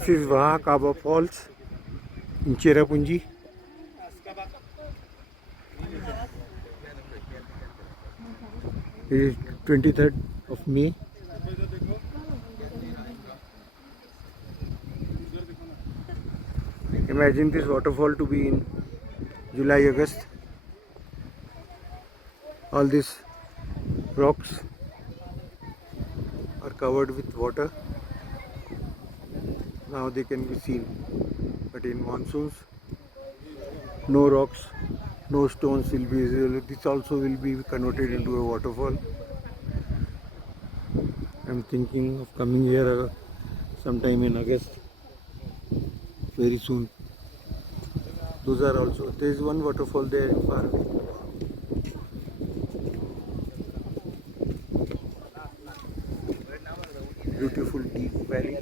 This is Kaba Falls in Cherapunji. It is 23rd of May. Imagine this waterfall to be in July, August. All these rocks are covered with water. Now they can be seen. But in monsoons, no rocks, no stones will be visible. This also will be converted into a waterfall. I'm thinking of coming here sometime in August, very soon. Those are also, there is one waterfall there far away. Beautiful deep valley.